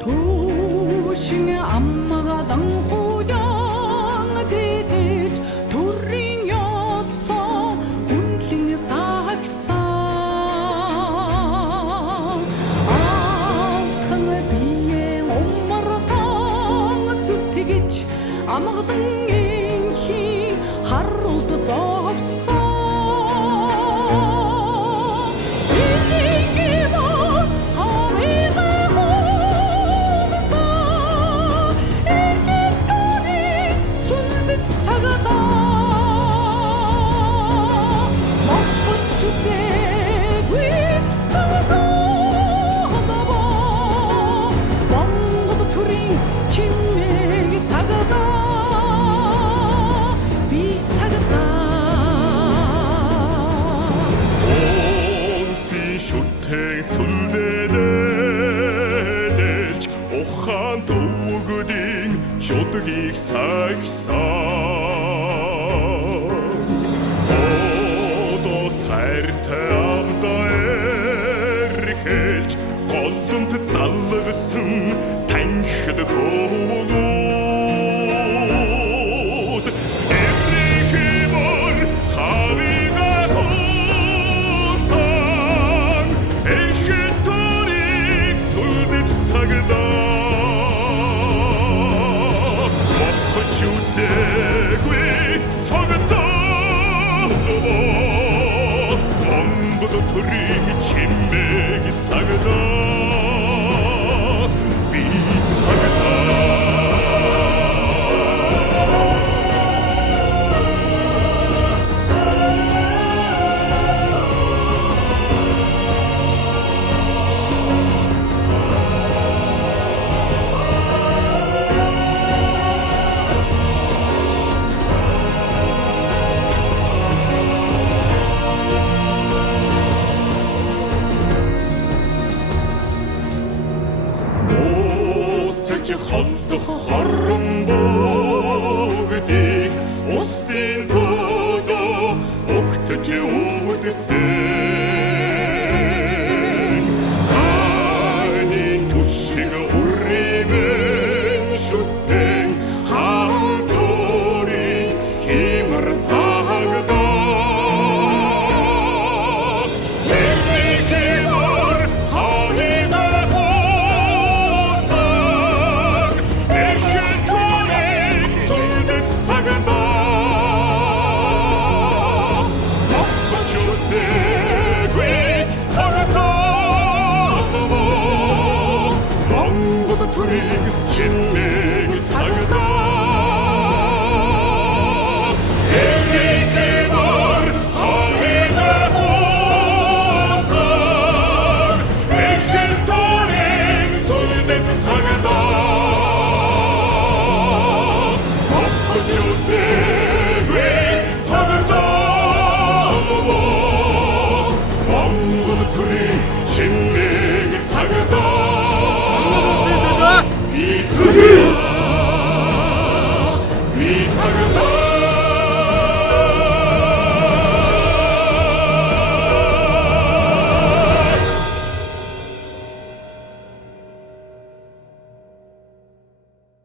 도시의 앞마당 호양 대대 돌린 녀석 혼팅 사익상 알탕을 비행 옥마라탕 주택이치 아마당 인히 하루도 적상 Шүтэн сүлдээд ухаан төвгдийн шүдгийг сагсан Тодос хайртай авдаа эрхэлж голомт залгсан танхид хөвгүүд эрхибор хавига хуусан эрхэтөрийг сүлдэт цагдаа мохч үзээгүй цогцоо монбод төрийн чимэг цагдаа би цагдаа холдох хорон бүгдийг устын төлөө өгтөж үүдсэн